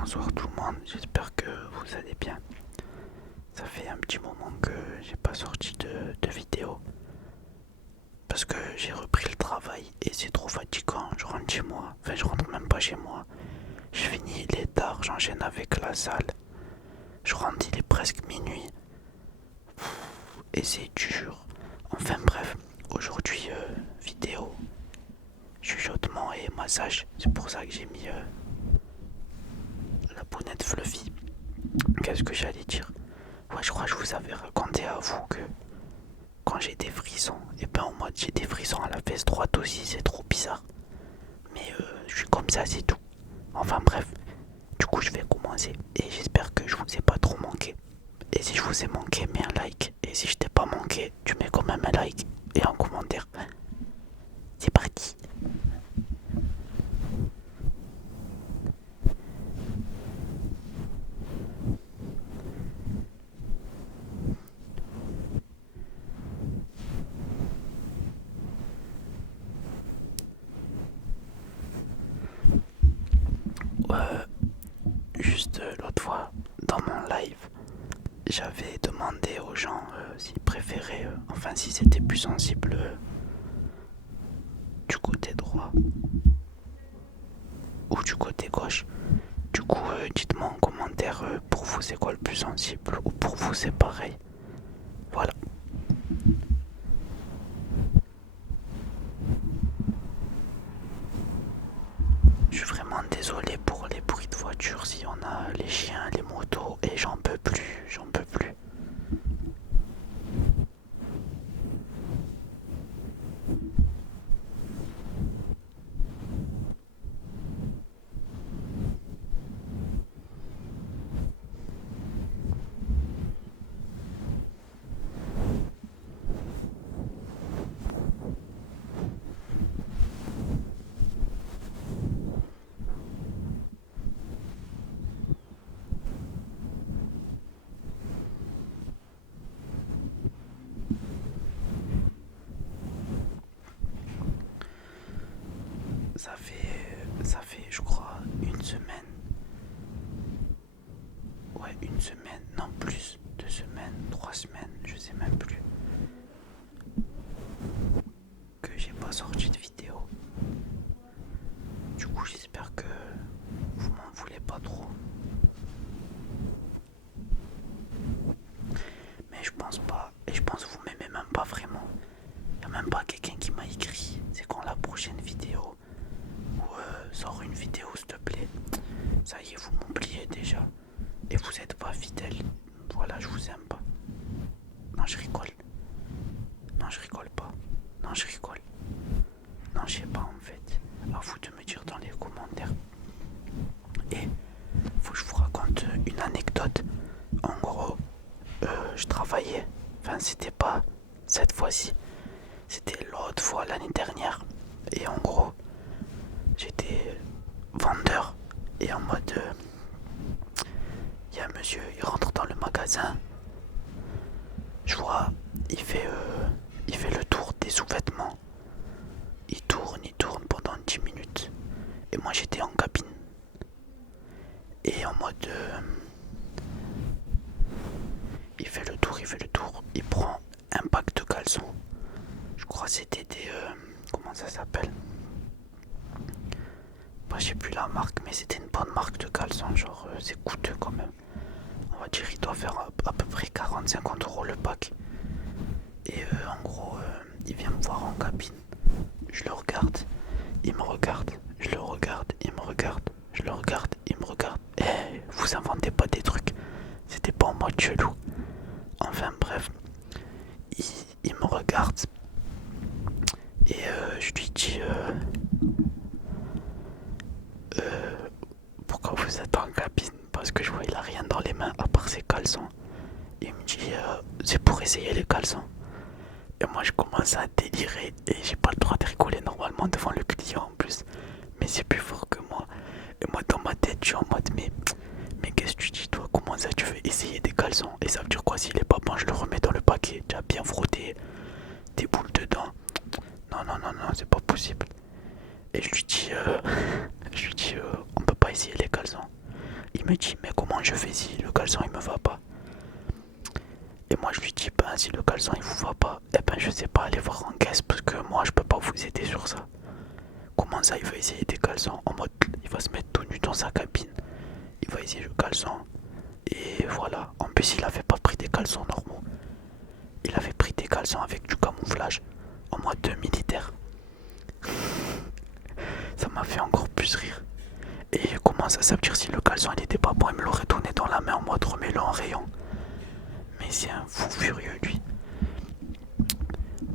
Bonsoir tout le monde, j'espère que vous allez bien. Ça fait un petit moment que j'ai pas sorti de vidéo parce que j'ai repris le travail et c'est trop fatigant. Je rentre chez moi, enfin je rentre même pas chez moi. Je finis, il est tard, j'enchaîne avec la salle. Je rentre, il est presque minuit et c'est dur. Enfin bref, aujourd'hui vidéo, chuchotement et massage. C'est pour ça que j'ai mis la bonnette fluffy. Qu'est-ce que j'allais dire? Ouais, je crois que je vous avais raconté à vous que quand j'ai des frissons, et ben en mode j'ai des frissons à la fesse droite aussi, c'est trop bizarre. Mais je suis comme ça, c'est tout. Enfin bref, du coup je vais commencer et j'espère que je vous ai pas trop manqué. Et si je vous ai manqué, mets un like. Et si je t'ai pas manqué, tu mets quand même un like et un commentaire. C'est parti. Euh, Juste l'autre fois, dans mon live, j'avais demandé aux gens s'ils préféraient, enfin si c'était plus sensible du côté droit ou du côté gauche. Du coup, dites-moi en commentaire pour vous c'est quoi le plus sensible ou pour vous c'est pareil. Voilà. Je suis vraiment désolé pour les bruits de voiture, si on a les chiens, les motos et j'en peux plus, j'en peux plus. Ça fait je crois une semaine. Ouais, une semaine, non plus, 2 semaines, 3 semaines, je sais même plus, que j'ai pas sorti de vidéo. Du coup, j'espère que vous m'en voulez pas trop. Mais je pense pas, et je pense que vous m'aimez même pas vraiment. Y a même pas quelqu'un qui m'a écrit. C'est quand la prochaine vidéo ou sort une vidéo s'il te plaît. Ça y est, vous m'oubliez déjà. Et vous êtes pas fidèle. Voilà, je vous aime pas. Non, je rigole. Non, je rigole pas. Non, je rigole. Non, je sais pas en fait. À vous de me dire dans les commentaires. Et faut que je vous raconte une anecdote. En gros, je travaillais. Enfin, c'était pas cette fois-ci. C'était l'autre fois l'année dernière. Et en gros, j'étais vendeur. Et en mode, il y a un monsieur, il rentre dans le magasin. Je vois, il fait le tour des sous-vêtements. Il tourne pendant 10 minutes. Et moi j'étais en cabine. Et en mode, il fait le tour. Il prend un pack de caleçons. Je crois que c'était des, comment ça s'appelle? Bah, je sais plus la marque, mais c'était une bonne marque de caleçons. Genre, c'est coûteux quand même. On va dire, il doit faire à peu près 40-50 € le pack. Et en gros, il vient me voir en cabine. Je le regarde, il me regarde, je le regarde, il me regarde, je le regarde, il me regarde. Eh, vous inventez pas des trucs. C'était pas en mode chelou. Enfin bref, il, il me regarde et je lui dis pourquoi vous êtes en cabine? Parce que je vois il a rien dans les mains à part ses caleçons. Il me dit c'est pour essayer les caleçons. Et moi je commence à délirer et j'ai pas le droit de rigoler normalement devant le client en plus. Mais c'est plus fort que moi. Et moi dans ma tête je suis en mode mais qu'est-ce que tu dis toi? Comment ça tu veux essayer des caleçons? Et ça veut dire quoi s'il est pas bon je le remets dans le paquet? Tu as bien frotté des boules dedans. Non non non non c'est pas possible. Et je lui dis on peut pas essayer les caleçons. Il me dit mais comment je fais si le caleçon il me va pas? Et moi je lui dis ben si le caleçon il vous va pas, eh ben je sais pas, aller voir en caisse parce que moi je peux pas vous aider sur ça. Comment ça il va essayer des caleçons en mode il va se mettre tout nu dans sa cabine. Il va essayer le caleçon. Et voilà. En plus il avait pas pris des caleçons normaux. Il avait pris des caleçons avec du camouflage en mode militaire. Ça m'a fait encore plus rire. Et il commence à dire si le caleçon il était pas bon, il me l'aurait donné dans la main en mode remets-le en rayon. Mais c'est un fou furieux lui.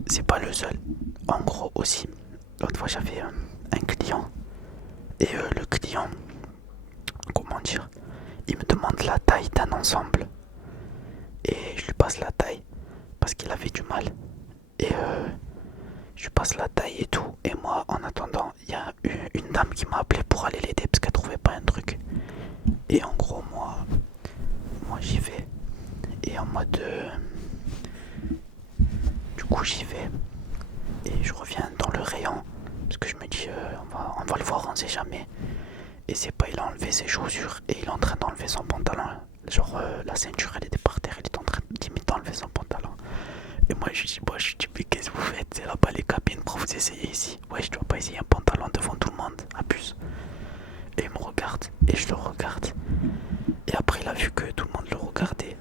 C'est pas le seul. En gros aussi, l'autre fois j'avais un client. Et le client, comment dire, il me demande la taille d'un ensemble. Et je lui passe la taille parce qu'il avait du mal. Et je lui passe la taille et tout. Et moi, en attendant, il y a une dame qui m'a appelé pour aller l'aider parce qu'elle trouvait pas un truc. Et en gros, moi j'y vais. Et en mode. Du coup, j'y vais. Et je reviens dans le rayon. Parce que je me dis, on va le voir, on sait jamais. Et c'est pas, il a enlevé ses chaussures et il est en train d'enlever son pantalon. Genre, la ceinture elle était par terre, il est en train limite d'enlever son pantalon. Et moi je lui dis mais qu'est-ce que vous faites? C'est là-bas les cabines pour vous essayer ici. Ouais, je dois pas essayer un pantalon devant tout le monde, abuse. Et il me regarde et je le regarde. Et après il a vu que tout le monde le regardait.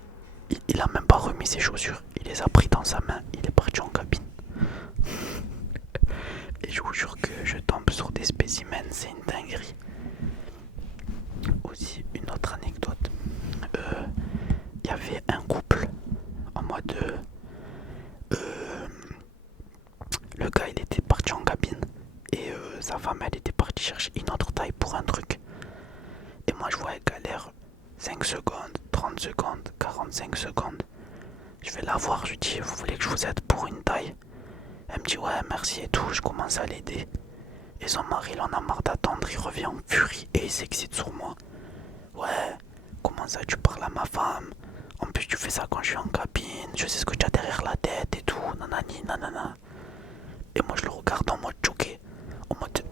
Il a même pas remis ses chaussures, il les a pris dans sa main, il est parti en cabine. Et je vous jure que je tombe sur des spécimens, c'est une dinguerie. Aussi une autre anecdote. Il y avait un couple en mode le gars il était parti en cabine et sa femme elle était partie chercher une autre taille pour un truc. Et moi je vois elle galère 5 secondes, 30 secondes, 45 secondes. Je vais la voir, je lui dis vous voulez que je vous aide pour une taille? Elle me dit ouais merci et tout, je commence à l'aider. Et son mari il en a marre d'attendre, il revient en furie et il s'excite sur moi. Ouais, comment ça tu parles à ma femme? En plus tu fais ça quand je suis en cabine, je sais ce que tu as derrière la tête et tout, nanani nanana. Et moi je le regarde en mode choqué, en mode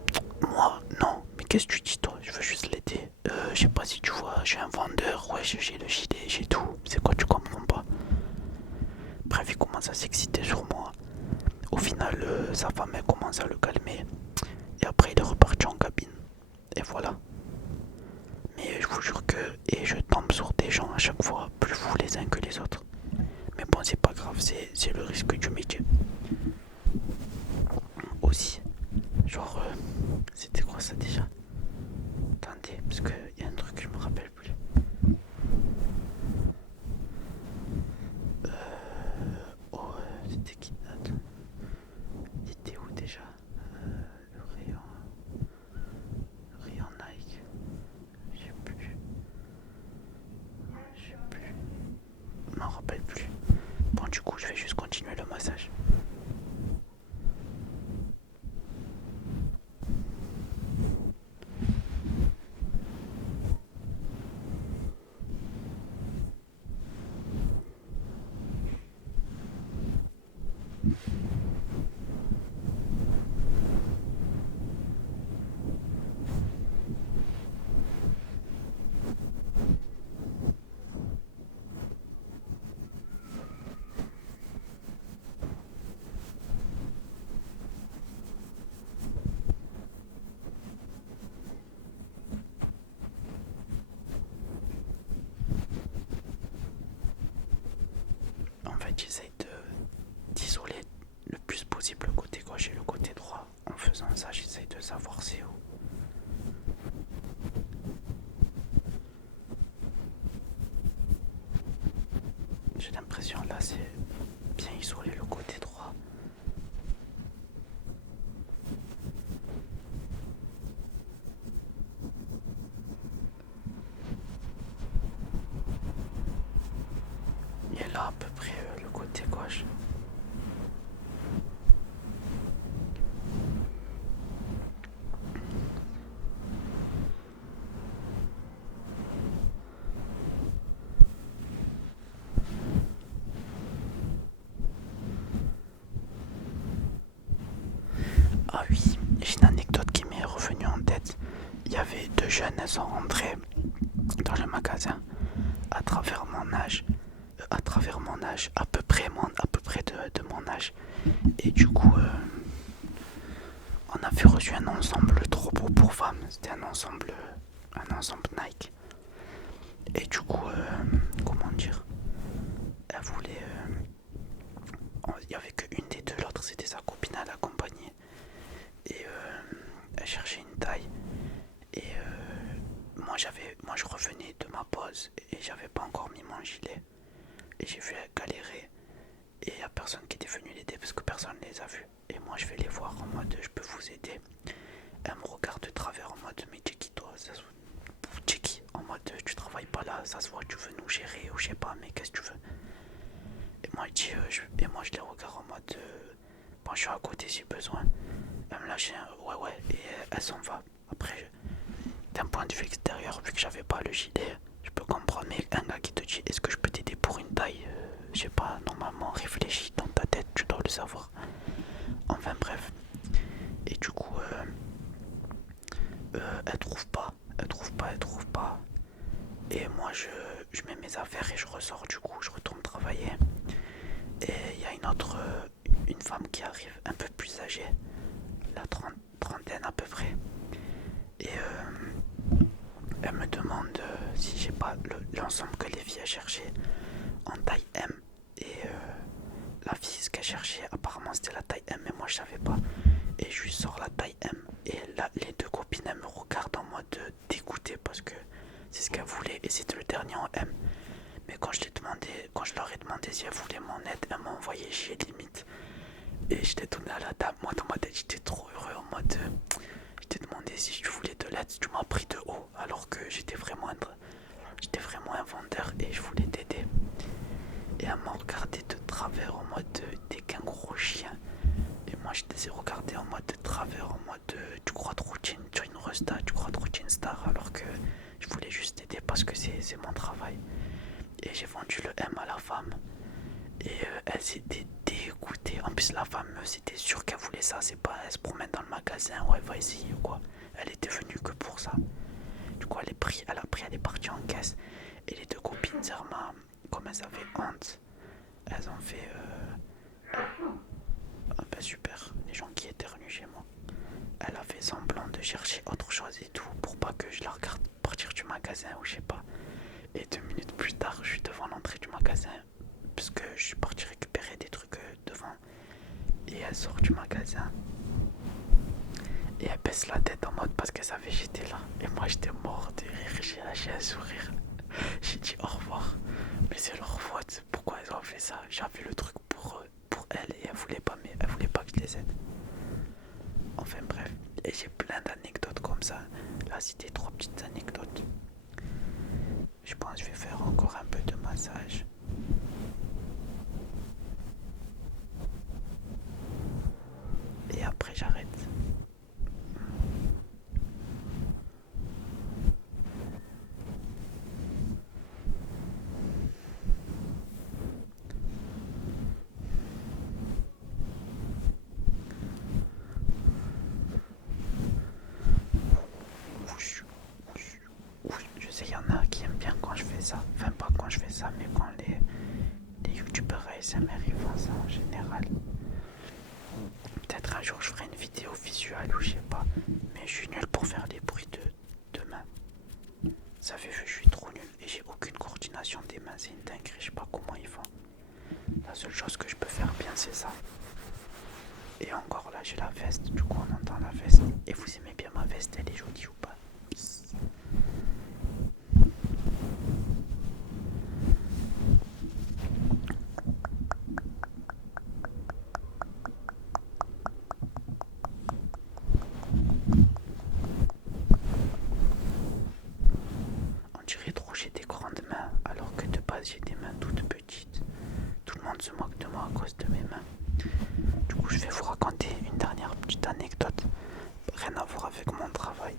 moi non, mais qu'est-ce que tu dis toi? Je veux juste l'aider. Je sais pas si tu vois, je suis un vendeur, ouais j'ai le gilet, j'ai tout, c'est quoi tu comprends pas? Bref il commence à s'exciter sur moi. Au final sa femme elle commence à le calmer. Et après il est reparti en cabine. Et voilà. Mais je vous jure que et je tombe sur des gens à chaque fois plus fous les uns que les autres. Mais bon c'est pas grave, c'est le risque du métier. Aussi, genre c'était quoi ça déjà? Attendez, parce qu'il y a un truc que je me rappelle plus. Oh c'était qui? Attends. Il était où déjà? Le rayon Nike. Je sais plus. Je m'en rappelle plus. Bon du coup je vais juste continuer le massage. En fait j'essaye d'isoler le plus possible le côté gauche et le côté droit. En faisant ça j'essaye de savoir c'est où. J'ai l'impression là c'est bien isolé le côté droit. Et là à peu près le côté gauche. Ah oui, j'ai une anecdote qui m'est revenue en tête. Il y avait deux jeunes, elles sont rentrées dans le magasin à travers mon âge, à peu près, de mon âge. Et du coup, on avait reçu un ensemble trop beau pour femmes. C'était un ensemble Nike. Et du coup, comment dire, elle voulait. Il n'y avait qu'une des deux, l'autre c'était sa copine à l'accompagner. Et elle cherchait une taille. Et moi je revenais de ma pause et j'avais pas encore mis mon gilet. Et j'ai vu elle galérer. Et il n'y a personne qui était venu l'aider parce que personne ne les a vus. Et moi je vais les voir en mode je peux vous aider. Elle me regarde de travers en mode mais Jackie, toi, Jackie, en mode tu travailles pas là, ça se voit, tu veux nous gérer ou je sais pas, mais qu'est-ce que tu veux. Et moi je les regarde en mode bon, je suis à côté si besoin. Elle me lâche un ouais et elle s'en va. Après, d'un point de vue extérieur, vu que j'avais pas le gilet, je peux comprendre, mais un gars qui te dit est-ce que je peux t'aider pour une taille, je sais pas, normalement réfléchis dans ta tête, tu dois le savoir. Enfin bref. Et du coup, elle trouve pas. Et moi je mets mes affaires et je ressors, du coup je retourne travailler. Et il y a une femme qui arrive un peu plus âgée, la trentaine à peu près. Et elle me demande si j'ai pas l'ensemble que les filles a cherché en taille M. Et la fille, ce qu'elle cherchait, apparemment c'était la taille M, mais moi je savais pas. Et je lui sors la taille M. Et là, les deux copines, elles me regardent en mode dégoûté parce que c'est ce qu'elles voulaient et c'était le dernier en M. Mais quand je leur ai demandé si elles voulaient mon aide, elles m'ont envoyé chier limite. Et je t'ai donné à la table. Moi, dans ma tête, j'étais trop heureux en mode. Je t'ai demandé si tu voulais de l'aide, tu m'as pris de haut alors que j'étais vraiment un vendeur et je voulais t'aider. Et elle m'a regardé de travers en mode t'es qu'un gros chien. Et moi je les ai regardés en mode de travers, en mode tu crois trop tu es une resta, tu crois trop tu es une star, alors que je voulais juste t'aider parce que c'est mon travail. Et j'ai vendu le M à la femme. Et elle s'était dégoûtée. En plus la femme c'était sûr qu'elle voulait ça. C'est pas elle se promène dans le magasin ou elle va essayer ou quoi. Elle était venue que pour ça. Du coup elle est partie en caisse. Et les deux copines Zerma, comme elles avaient honte, elles ont fait ah bah super, les gens qui éternuent chez moi. Elle a fait semblant de chercher autre chose et tout pour pas que je la regarde partir du magasin ou je sais pas. Et 2 minutes plus tard, je suis devant l'entrée du magasin parce que je suis parti récupérer des trucs devant. Et elle sort du magasin et elle baisse la tête en mode parce qu'elle savait que j'étais là. Et moi j'étais mort de rire, j'ai lâché un sourire. J'ai dit au revoir. Mais c'est leur faute, pourquoi elles ont fait ça? J'avais le truc pour elle et elle voulait pas que je les aide. Enfin bref, et j'ai plein d'anecdotes comme ça. Là c'était 3 petites anecdotes. Je pense que je vais faire encore un peu de massage. Et après j'arrête. Je sais qu'il y en a qui aiment bien quand je fais ça. Enfin pas quand je fais ça, mais quand les youtubeurs ASMR ils font ça en général. Peut-être un jour je ferai une vidéo visuelle ou je sais pas. Mais je suis nul pour faire les bruits de main. Ça fait que je suis trop nul et j'ai aucune coordination des mains, c'est une dinguerie, je sais pas comment ils font. La seule chose que je peux faire bien c'est ça. Et encore là j'ai la veste, du coup on entend la veste. Et vous aimez bien ma veste, elle est jolie ou pas? On dirait trop j'ai des grandes mains alors que de base j'ai des mains toutes petites. Tout le monde se moque de moi à cause de mes mains. Du coup je vais vous raconter une dernière petite anecdote. Rien à voir avec mon travail.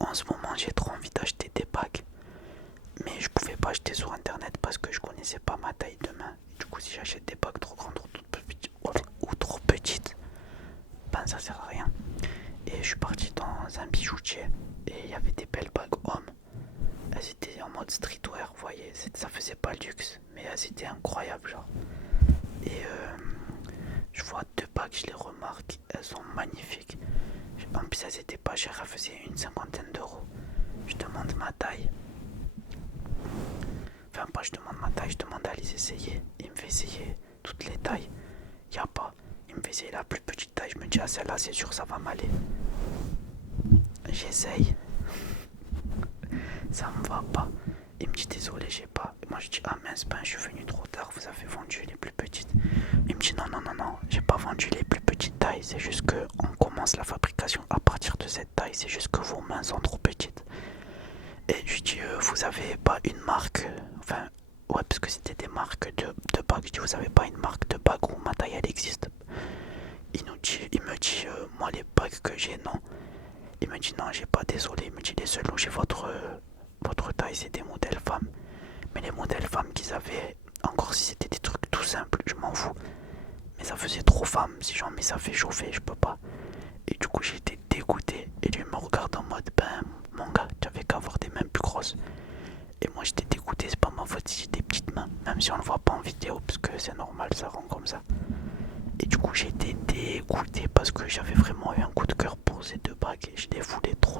En ce moment j'ai trop envie d'acheter des bagues. Mais je pouvais pas acheter sur internet parce que je connaissais pas ma taille de main. Du coup si j'achète des bagues trop grandes ou trop petites, ben ça sert à rien. Et je suis parti dans un bijoutier et il y avait des belles bagues hommes mode streetwear, vous voyez, ça faisait pas le luxe, mais c'était incroyable genre. Et je vois 2 bagues, je les remarque, elles sont magnifiques. En plus elles étaient pas chères, elles faisaient une 50aine d'euros. Je demande ma taille. Enfin pas je demande ma taille, je demande à les essayer. Il me fait essayer toutes les tailles. Y a pas. Il me fait essayer la plus petite taille. Je me dis ah celle-là c'est sûr ça va m'aller. J'essaye. Ça me va pas. Il me dit désolé j'ai pas. Et moi je dis ah mince ben je suis venu trop tard, vous avez vendu les plus petites. Il me dit non non non non, j'ai pas vendu les plus petites tailles, c'est juste que on commence la fabrication à partir de cette taille, c'est juste que vos mains sont trop petites. Et je lui dis vous avez pas une marque, enfin ouais parce que c'était des marques de bagues, je dis vous avez pas une marque de bagues où ma taille elle existe. Il me dit moi les bagues que j'ai non. Il me dit non j'ai pas, désolé, il me dit les seuls où j'ai votre taille c'est des modèles femmes. Mais les modèles femmes qu'ils avaient, encore si c'était des trucs tout simples, je m'en fous. Mais ça faisait trop femme, si j'en mets ça fait chauffer, je peux pas. Et du coup j'ai été dégoûté. Et lui me regarde en mode ben mon gars, tu avais qu'à avoir des mains plus grosses. Et moi j'étais dégoûté, c'est pas ma faute si j'ai des petites mains. Même si on le voit pas en vidéo, parce que c'est normal, ça rend comme ça. Et du coup j'ai été dégoûté parce que j'avais vraiment eu un coup de cœur pour ces 2 bagues. Et je les voulais trop.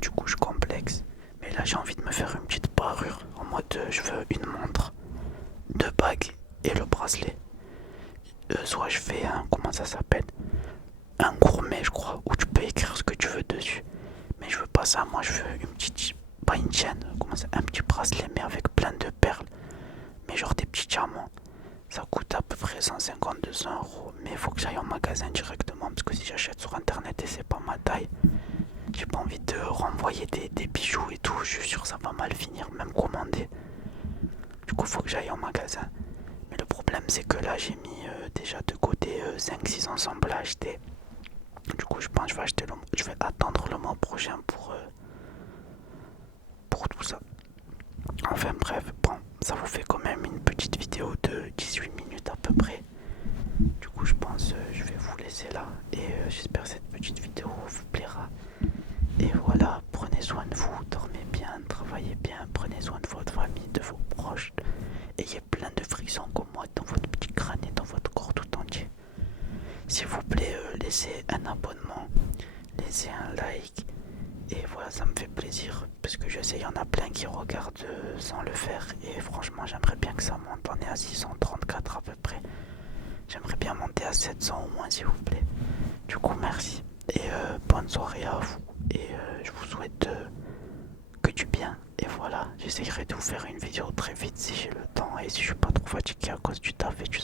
Du coup je complexe. Mais là j'ai envie de me faire une petite parure. En mode je veux une montre, 2 bagues et le bracelet. Soit je fais un, comment ça s'appelle, un gourmet je crois, où tu peux écrire ce que tu veux dessus. Mais je veux pas ça, moi je veux une petite, pas une chaîne, comment ça, un petit bracelet mais avec plein de perles. Mais genre des petits diamants. Ça coûte à peu près 150-200 euros. Mais il faut que j'aille en magasin directement parce que si j'achète sur internet et c'est pas ma taille, j'ai pas envie de renvoyer des bijoux et tout. Je suis sûr que ça va mal finir, même commandé. Du coup, il faut que j'aille en magasin. Mais le problème, c'est que là, j'ai mis déjà de côté 5-6 ensembles à acheter. Du coup, je pense que je vais attendre le mois prochain pour tout ça. Enfin bref, bon, ça vous fait quand même une petite vidéo de 18 minutes à peu près. Du coup, je pense je vais vous laisser là. Et j'espère que cette petite vidéo vous plaira. Et voilà, prenez soin de vous, dormez bien, travaillez bien, prenez soin de votre famille, de vos proches. Ayez plein de frissons comme moi dans votre petit crâne et dans votre corps tout entier. S'il vous plaît, laissez un abonnement, laissez un like. Et voilà, ça me fait plaisir parce que je sais, il y en a plein qui regardent sans le faire. Et franchement, j'aimerais bien que ça monte. On est à 634 à peu près. J'aimerais bien monter à 700 au moins, s'il vous plaît. Du coup, merci. Et bonne soirée à vous. Et je vous souhaite que du bien. Et voilà, j'essayerai de vous faire une vidéo très vite si j'ai le temps. Et si je suis pas trop fatigué à cause du taf et du